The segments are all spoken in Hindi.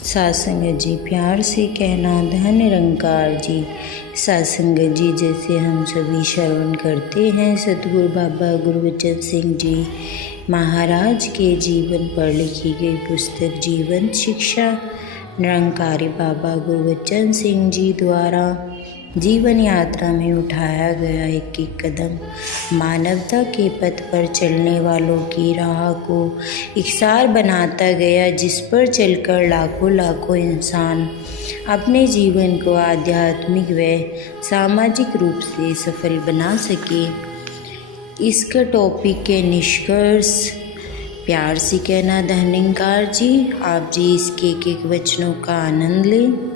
सत्संग जी प्यार से कहना धन निरंकार जी। सत्संग जी जैसे हम सभी श्रवण करते हैं सतगुरु बाबा गुरबचन सिंह जी महाराज के जीवन पर लिखी गई पुस्तक जीवन शिक्षा निरंकारी बाबा गुरबचन सिंह जी द्वारा जीवन यात्रा में उठाया गया एक एक कदम मानवता के पथ पर चलने वालों की राह को इकसार बनाता गया, जिस पर चलकर लाखों लाखों इंसान अपने जीवन को आध्यात्मिक व सामाजिक रूप से सफल बना सके। इसका टॉपिक के निष्कर्ष प्यार से कहना धन्यकार जी। आप जी इसके एक वचनों का आनंद लें।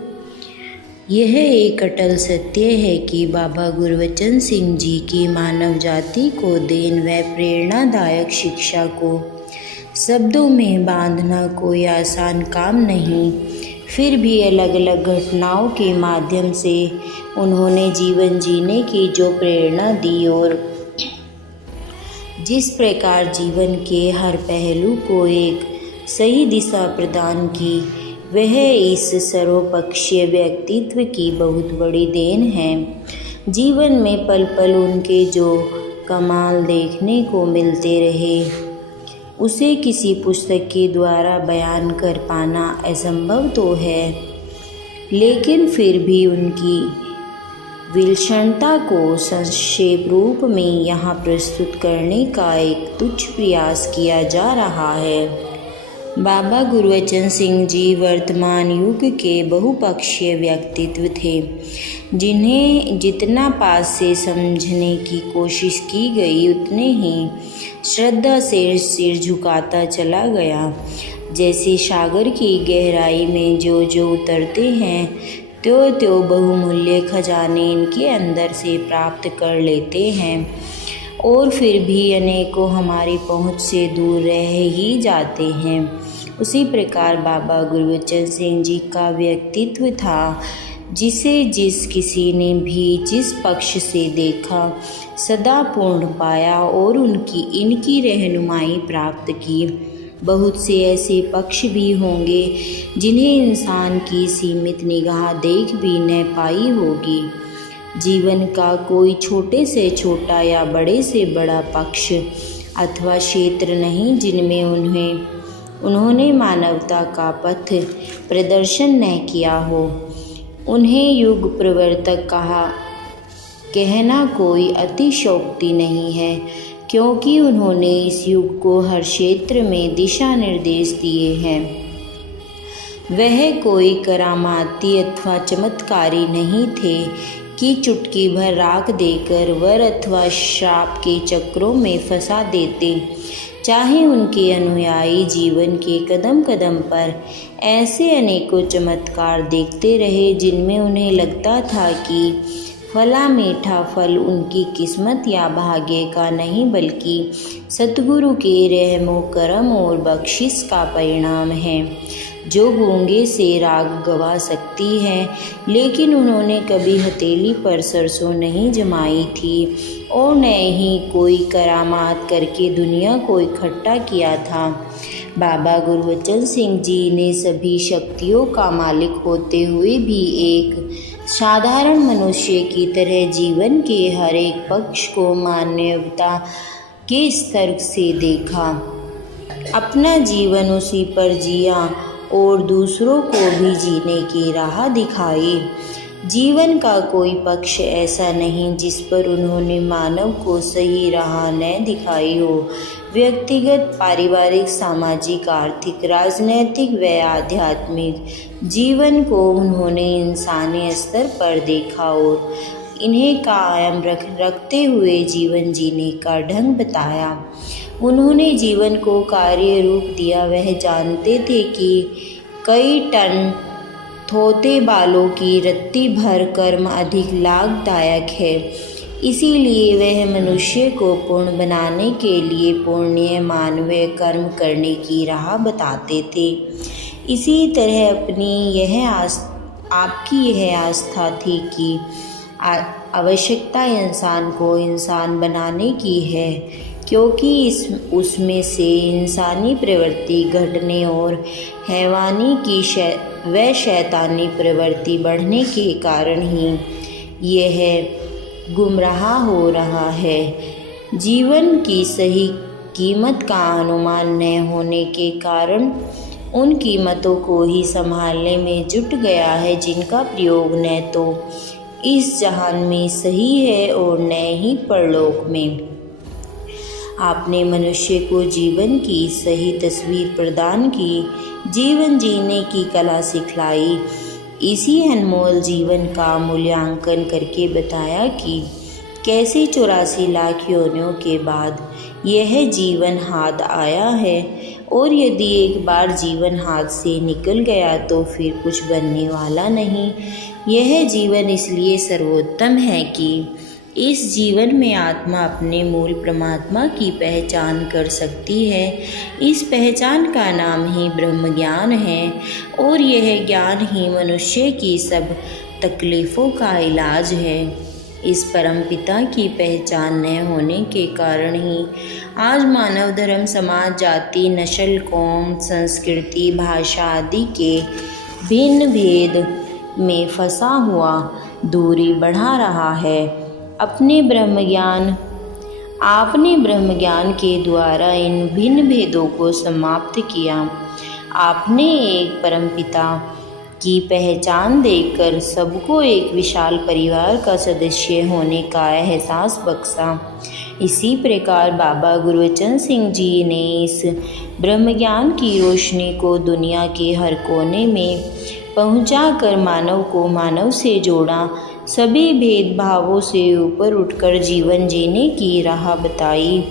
यह एक अटल सत्य है कि बाबा गुरबचन सिंह जी की मानव जाति को देन व प्रेरणादायक शिक्षा को शब्दों में बांधना कोई आसान काम नहीं। फिर भी अलग अलग घटनाओं के माध्यम से उन्होंने जीवन जीने की जो प्रेरणा दी और जिस प्रकार जीवन के हर पहलू को एक सही दिशा प्रदान की, वह इस सर्वपक्षीय व्यक्तित्व की बहुत बड़ी देन है। जीवन में पल पल उनके जो कमाल देखने को मिलते रहे, उसे किसी पुस्तक के द्वारा बयान कर पाना असंभव तो है, लेकिन फिर भी उनकी विलक्षणता को संक्षेप रूप में यहाँ प्रस्तुत करने का एक तुच्छ प्रयास किया जा रहा है। बाबा गुरबचन सिंह जी वर्तमान युग के बहुपक्षीय व्यक्तित्व थे, जिन्हें जितना पास से समझने की कोशिश की गई उतने ही श्रद्धा से सिर झुकाता चला गया। जैसे सागर की गहराई में जो जो उतरते हैं त्यों त्यों बहुमूल्य खजाने इनके अंदर से प्राप्त कर लेते हैं और फिर भी अनेकों हमारी पहुंच से दूर रह ही जाते हैं। उसी प्रकार बाबा गुरबचन सिंह जी का व्यक्तित्व था, जिसे जिस किसी ने भी जिस पक्ष से देखा सदा पूर्ण पाया और इनकी रहनुमाई प्राप्त की। बहुत से ऐसे पक्ष भी होंगे जिन्हें इंसान की सीमित निगाह देख भी न पाई होगी। जीवन का कोई छोटे से छोटा या बड़े से बड़ा पक्ष अथवा क्षेत्र नहीं जिनमें उन्होंने मानवता का पथ प्रदर्शन न किया हो। उन्हें युग प्रवर्तक कहना कोई अतिशयोक्ति नहीं है, क्योंकि उन्होंने इस युग को हर क्षेत्र में दिशा निर्देश दिए हैं। वह कोई करामाती अथवा चमत्कारी नहीं थे कि चुटकी भर राख देकर वर अथवा श्राप के चक्रों में फंसा देते। चाहे उनके अनुयायी जीवन के कदम कदम पर ऐसे अनेकों चमत्कार देखते रहे, जिनमें उन्हें लगता था कि फला मीठा फल उनकी किस्मत या भाग्य का नहीं, बल्कि सतगुरु के रहमो करम और बख्शिश का परिणाम है, जो गूंगे से राग गवा सकती है। लेकिन उन्होंने कभी हथेली पर सरसों नहीं जमाई थी और न ही कोई करामात करके दुनिया को इकट्ठा किया था। बाबा गुरबचन सिंह जी ने सभी शक्तियों का मालिक होते हुए भी एक साधारण मनुष्य की तरह जीवन के हर एक पक्ष को मानवता के स्तर से देखा, अपना जीवन उसी पर जिया और दूसरों को भी जीने की राह दिखाई। जीवन का कोई पक्ष ऐसा नहीं जिस पर उन्होंने मानव को सही राह न दिखाई हो। व्यक्तिगत, पारिवारिक, सामाजिक, आर्थिक, राजनैतिक व आध्यात्मिक जीवन को उन्होंने इंसानी स्तर पर देखा और इन्हें कायम रखते हुए जीवन जीने का ढंग बताया। उन्होंने जीवन को कार्य रूप दिया। वह जानते थे कि कई टन थोते बालों की रत्ती भर कर्म अधिक लाभदायक है, इसीलिए वह मनुष्य को पूर्ण बनाने के लिए पुण्य मानवीय कर्म करने की राह बताते थे। इसी तरह आपकी यह आस्था थी कि आवश्यकता इंसान को इंसान बनाने की है। क्योंकि उसमें से इंसानी प्रवृत्ति घटने और हैवानी की व शैतानी प्रवृत्ति बढ़ने के कारण ही यह गुमराह हो रहा है। जीवन की सही कीमत का अनुमान न होने के कारण उन कीमतों को ही संभालने में जुट गया है जिनका प्रयोग न तो इस जहान में सही है और न ही परलोक में। आपने मनुष्य को जीवन की सही तस्वीर प्रदान की, जीवन जीने की कला सिखलाई। इसी अनमोल जीवन का मूल्यांकन करके बताया कि कैसे 84 लाख योनियों के बाद यह जीवन हाथ आया है और यदि एक बार जीवन हाथ से निकल गया तो फिर कुछ बनने वाला नहीं। यह जीवन इसलिए सर्वोत्तम है कि इस जीवन में आत्मा अपने मूल परमात्मा की पहचान कर सकती है। इस पहचान का नाम ही ब्रह्म ज्ञान है और यह ज्ञान ही मनुष्य की सब तकलीफ़ों का इलाज है। इस परम पिता की पहचान न होने के कारण ही आज मानव धर्म, समाज, जाति, नस्ल, कौम, संस्कृति, भाषा आदि के भिन्न भेद में फंसा हुआ दूरी बढ़ा रहा है। आपने ब्रह्म ज्ञान के द्वारा इन भिन्न भेदों को समाप्त किया। आपने एक परम पिता की पहचान देकर सबको एक विशाल परिवार का सदस्य होने का एहसास बख्शा। इसी प्रकार बाबा गुरबचन सिंह जी ने इस ब्रह्म ज्ञान की रोशनी को दुनिया के हर कोने में पहुंचाकर मानव को मानव से जोड़ा, सभी भेदभावों से ऊपर उठकर जीवन जीने की राह बताई।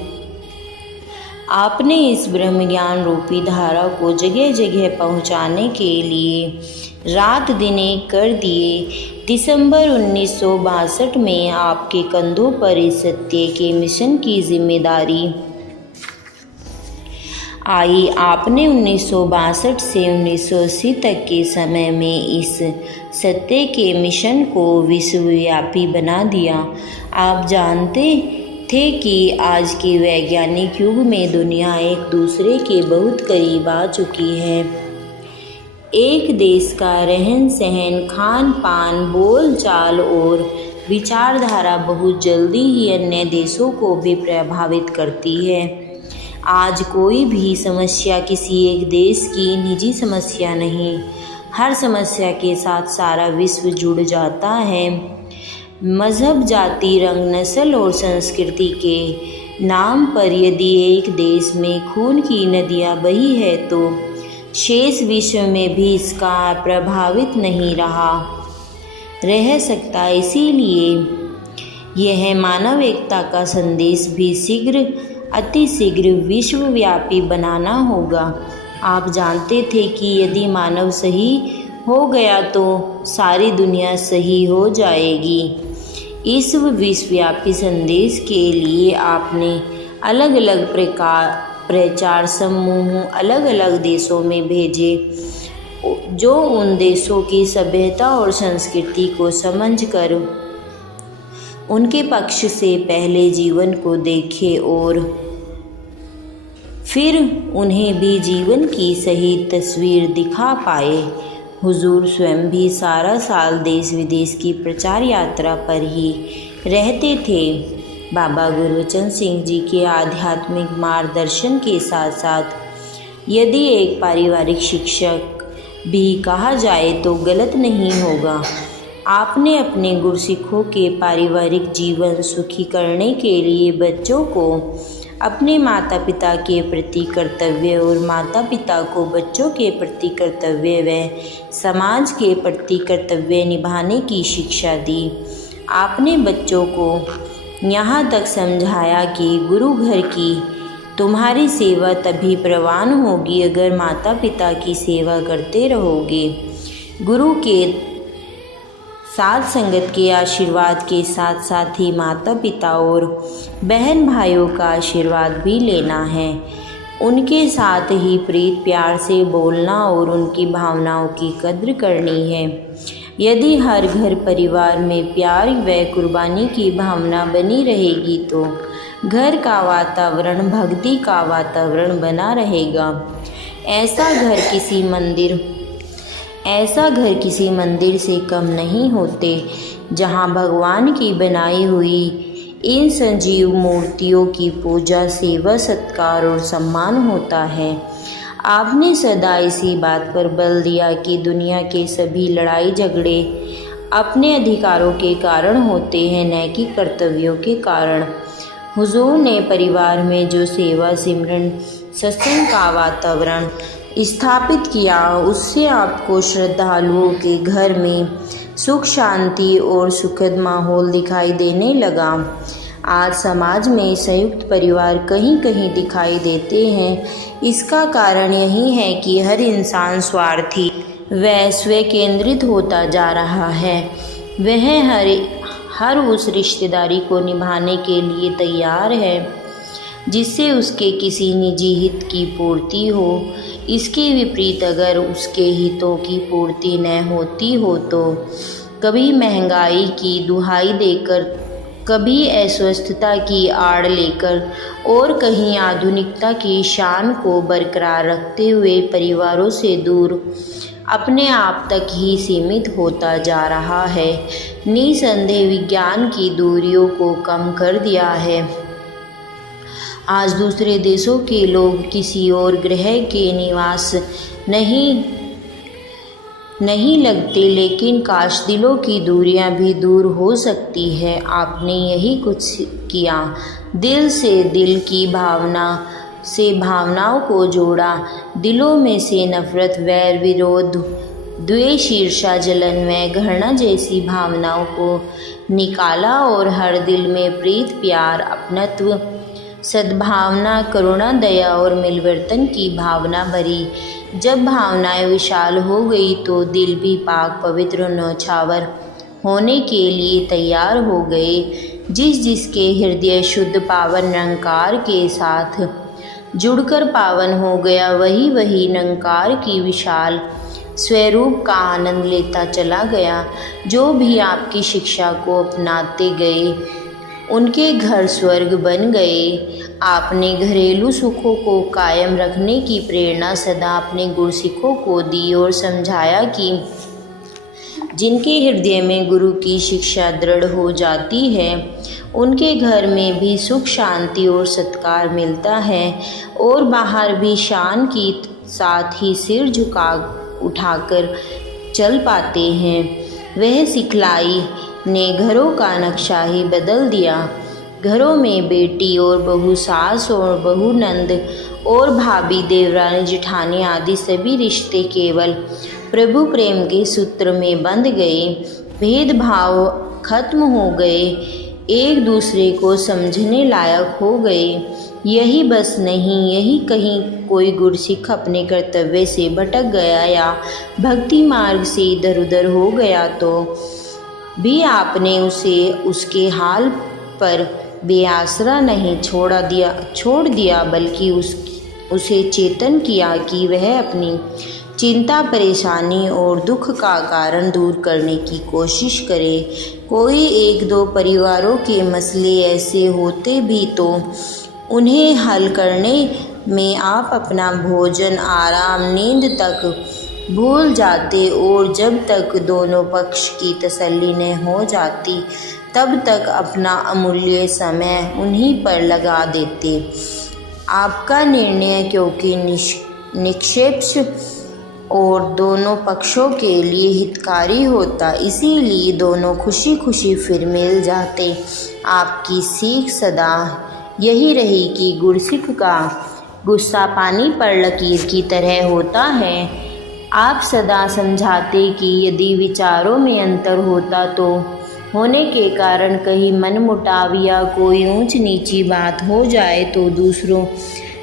आपने इस ब्रह्म ज्ञान रूपी धारा को जगह जगह पहुंचाने के लिए रात दिन एक कर दिए। दिसंबर 1962 में आपके कंधों पर इस सत्य के मिशन की जिम्मेदारी आई। आपने 1962 से 1980 तक के समय में इस सत्य के मिशन को विश्वव्यापी बना दिया। आप जानते थे कि आज के वैज्ञानिक युग में दुनिया एक दूसरे के बहुत करीब आ चुकी है। एक देश का रहन सहन, खान पान, बोल चाल और विचारधारा बहुत जल्दी ही अन्य देशों को भी प्रभावित करती है। आज कोई भी समस्या किसी एक देश की निजी समस्या नहीं, हर समस्या के साथ सारा विश्व जुड़ जाता है। मज़हब, जाति, रंग, नस्ल और संस्कृति के नाम पर यदि एक देश में खून की नदियाँ बही है तो शेष विश्व में भी इसका प्रभावित नहीं रह सकता। इसीलिए यह मानव एकता का संदेश भी अति शीघ्र विश्वव्यापी बनाना होगा। आप जानते थे कि यदि मानव सही हो गया तो सारी दुनिया सही हो जाएगी। इस विश्वव्यापी संदेश के लिए आपने अलग अलग प्रचार समूह अलग अलग देशों में भेजे, जो उन देशों की सभ्यता और संस्कृति को समझकर उनके पक्ष से पहले जीवन को देखे और फिर उन्हें भी जीवन की सही तस्वीर दिखा पाए। हुजूर स्वयं भी सारा साल देश विदेश की प्रचार यात्रा पर ही रहते थे। बाबा गुरबचन सिंह जी के आध्यात्मिक मार्गदर्शन के साथ साथ यदि एक पारिवारिक शिक्षक भी कहा जाए तो गलत नहीं होगा। आपने अपने गुरसिखों के पारिवारिक जीवन सुखी करने के लिए बच्चों को अपने माता पिता के प्रति कर्तव्य और माता पिता को बच्चों के प्रति कर्तव्य व समाज के प्रति कर्तव्य निभाने की शिक्षा दी। आपने बच्चों को यहाँ तक समझाया कि गुरु घर की तुम्हारी सेवा तभी प्रवान होगी अगर माता पिता की सेवा करते रहोगे। गुरु के साथ संगत के आशीर्वाद के साथ साथ ही माता पिता और बहन भाइयों का आशीर्वाद भी लेना है। उनके साथ ही प्रीत प्यार से बोलना और उनकी भावनाओं की कद्र करनी है। यदि हर घर परिवार में प्यार व कुर्बानी की भावना बनी रहेगी तो घर का वातावरण भक्ति का वातावरण बना रहेगा। ऐसा घर किसी मंदिर से कम नहीं होते, जहाँ भगवान की बनाई हुई इन सजीव मूर्तियों की पूजा, सेवा, सत्कार और सम्मान होता है। आपने सदा इसी बात पर बल दिया कि दुनिया के सभी लड़ाई झगड़े अपने अधिकारों के कारण होते हैं, न कि कर्तव्यों के कारण। हुजूर ने परिवार में जो सेवा, सिमरन, सत्संग का वातावरण स्थापित किया, उससे आपको श्रद्धालुओं के घर में सुख, शांति और सुखद माहौल दिखाई देने लगा। आज समाज में संयुक्त परिवार कहीं कहीं दिखाई देते हैं। इसका कारण यही है कि हर इंसान स्वार्थी व स्व केंद्रित होता जा रहा है। वह हर उस रिश्तेदारी को निभाने के लिए तैयार है जिससे उसके किसी निजी हित की पूर्ति हो। इसके विपरीत अगर उसके हितों की पूर्ति न होती हो तो कभी महंगाई की दुहाई देकर, कभी अस्वस्थता की आड़ लेकर और कहीं आधुनिकता की शान को बरकरार रखते हुए परिवारों से दूर अपने आप तक ही सीमित होता जा रहा है। निसंदेह विज्ञान की दूरियों को कम कर दिया है। आज दूसरे देशों के लोग किसी और ग्रह के निवास नहीं लगते, लेकिन काश दिलों की दूरियां भी दूर हो सकती है। आपने यही कुछ किया, दिल से दिल की भावना से भावनाओं को जोड़ा, दिलों में से नफरत, वैर, विरोध, द्वेष, ईर्ष्या, जलन व घृणा जैसी भावनाओं को निकाला और हर दिल में प्रीत, प्यार, अपनत्व, सद्भावना, करुणा, दया और मिलवर्तन की भावना भरी। जब भावनाएं विशाल हो गई तो दिल भी पाक, पवित्र, न्यौछावर होने के लिए तैयार हो गए। जिसके हृदय शुद्ध पावन निरंकार के साथ जुड़कर पावन हो गया, वही निरंकार की विशाल स्वरूप का आनंद लेता चला गया। जो भी आपकी शिक्षा को अपनाते गए उनके घर स्वर्ग बन गए। आपने घरेलू सुखों को कायम रखने की प्रेरणा सदा अपने गुरसिखों को दी और समझाया कि जिनके हृदय में गुरु की शिक्षा दृढ़ हो जाती है उनके घर में भी सुख, शांति और सत्कार मिलता है और बाहर भी शान के साथ ही सिर उठाकर चल पाते हैं। वह सिखलाई ने घरों का नक्शा ही बदल दिया। घरों में बेटी और बहू, सास और बहू, नंद और भाभी, देवरानी, जेठानी आदि सभी रिश्ते केवल प्रभु प्रेम के सूत्र में बंध गए। भेदभाव खत्म हो गए, एक दूसरे को समझने लायक हो गए। यही बस नहीं, यही कहीं कोई गुरसिख अपने कर्तव्य से भटक गया या भक्ति मार्ग से इधर उधर हो गया तो भी आपने उसे उसके हाल पर बेआसरा नहीं छोड़ दिया, बल्कि उसे चेतन किया कि वह अपनी चिंता, परेशानी और दुख का कारण दूर करने की कोशिश करे। कोई एक दो परिवारों के मसले ऐसे होते भी तो उन्हें हल करने में आप अपना भोजन, आराम, नींद तक भूल जाते और जब तक दोनों पक्ष की तसल्ली न हो जाती तब तक अपना अमूल्य समय उन्हीं पर लगा देते। आपका निर्णय क्योंकि निष्पक्ष और दोनों पक्षों के लिए हितकारी होता, इसीलिए दोनों खुशी खुशी फिर मिल जाते। आपकी सीख सदा यही रही कि गुरसिख का गुस्सा पानी पर लकीर की तरह होता है। आप सदा समझाते कि यदि विचारों में अंतर होता तो होने के कारण कहीं मनमुटाव या कोई ऊंच नीची बात हो जाए तो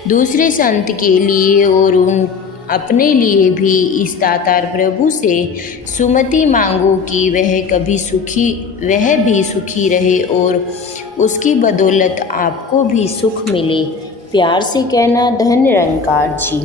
दूसरे संत के लिए और अपने लिए भी इस दातार प्रभु से सुमति मांगो कि वह भी सुखी रहे और उसकी बदौलत आपको भी सुख मिले। प्यार से कहना, धन निरंकार जी।